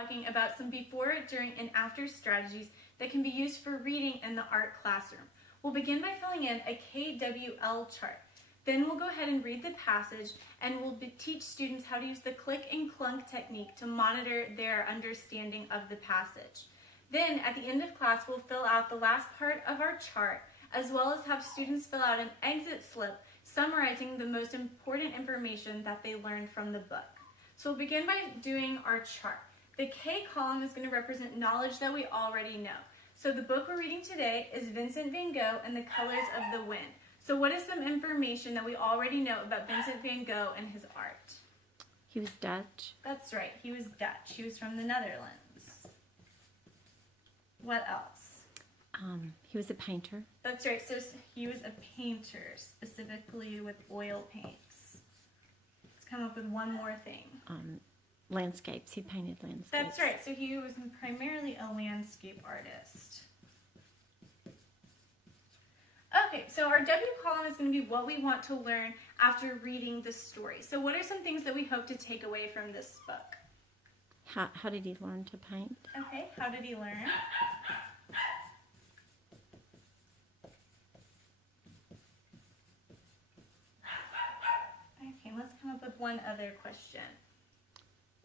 talking about some before, during, and after strategies that can be used for reading in the art classroom. We'll begin by filling in a KWL chart. Then we'll go ahead and read the passage, and we'll teach students how to use the click and clunk technique to monitor their understanding of the passage. Then at the end of class, we'll fill out the last part of our chart, as well as have students fill out an exit slip summarizing the most important information that they learned from the book. So we'll begin by doing our chart. The K column is going to represent knowledge that we already know. So the book we're reading today is Vincent van Gogh and the Colors of the Wind. So what is some information that we already know about Vincent van Gogh and his art? He was Dutch. That's right, he was Dutch. He was from the Netherlands. What else? He was a painter. That's right, so he was a painter, specifically with oil paints. Let's come up with one more thing. Landscapes. He painted landscapes. That's right, so he was primarily a landscape artist. Okay, so our W column is going to be what we want to learn after reading the story. So what are some things that we hope to take away from this book? How did he learn to paint? Okay, how did he learn? Okay, let's come up with one other question.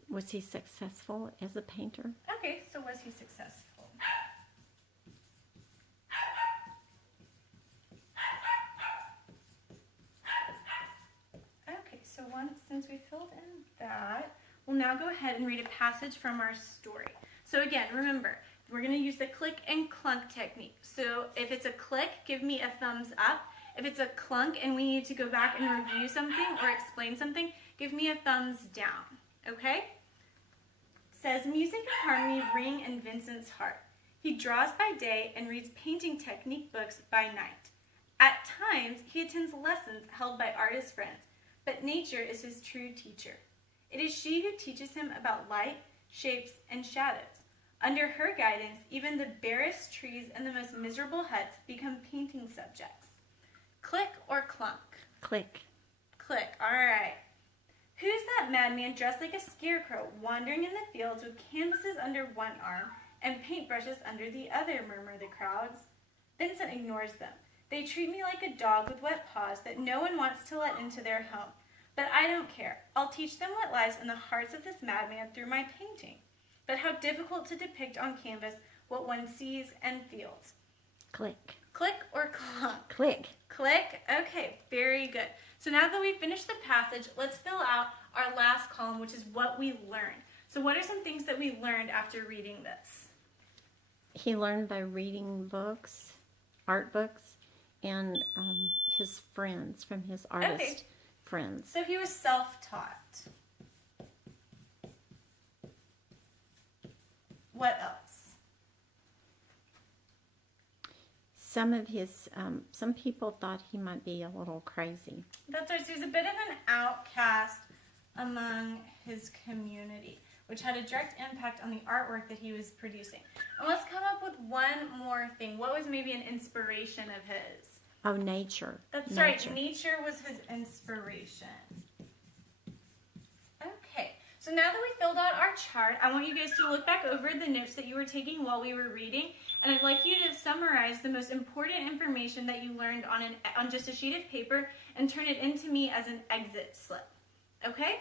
Was he successful as a painter? Okay, so was he successful? Okay, so since we filled in that, we'll now go ahead and read a passage from our story. So again, remember, we're going to use the click and clunk technique. So if it's a click, give me a thumbs up. If it's a clunk and we need to go back and review something or explain something, give me a thumbs down, okay? Says, music and harmony ring in Vincent's heart. He draws by day and reads painting technique books by night. At times, he attends lessons held by artist friends, but nature is his true teacher. It is she who teaches him about light, shapes, and shadows. Under her guidance, even the barest trees and the most miserable huts become painting subjects. Click or clunk? Click. Click, all right. Who's that madman dressed like a scarecrow, wandering in the fields with canvases under one arm and paintbrushes under the other, murmur the crowds. Vincent ignores them. They treat me like a dog with wet paws that no one wants to let into their home. But I don't care. I'll teach them what lies in the hearts of this madman through my painting. But how difficult to depict on canvas what one sees and feels. Click. Click or clunk? Click. Click? Okay, very good. So now that we've finished the passage, let's fill out our last column, which is what we learned. So what are some things that we learned after reading this? He learned by reading books, art books, and his friends, from his artist friends. So he was self-taught. What else? Some people thought he might be a little crazy. That's right. So he was a bit of an outcast among his community, which had a direct impact on the artwork that he was producing. And let's come up with one more thing. What was maybe an inspiration of his? Oh, nature. That's right. Nature was his inspiration. Okay. So now that we filled out our chart, I want you guys to look back over the notes that you were taking while we were reading, and I'd like you to summarize the most important information that you learned on just a sheet of paper and turn it into me as an exit slip. Okay?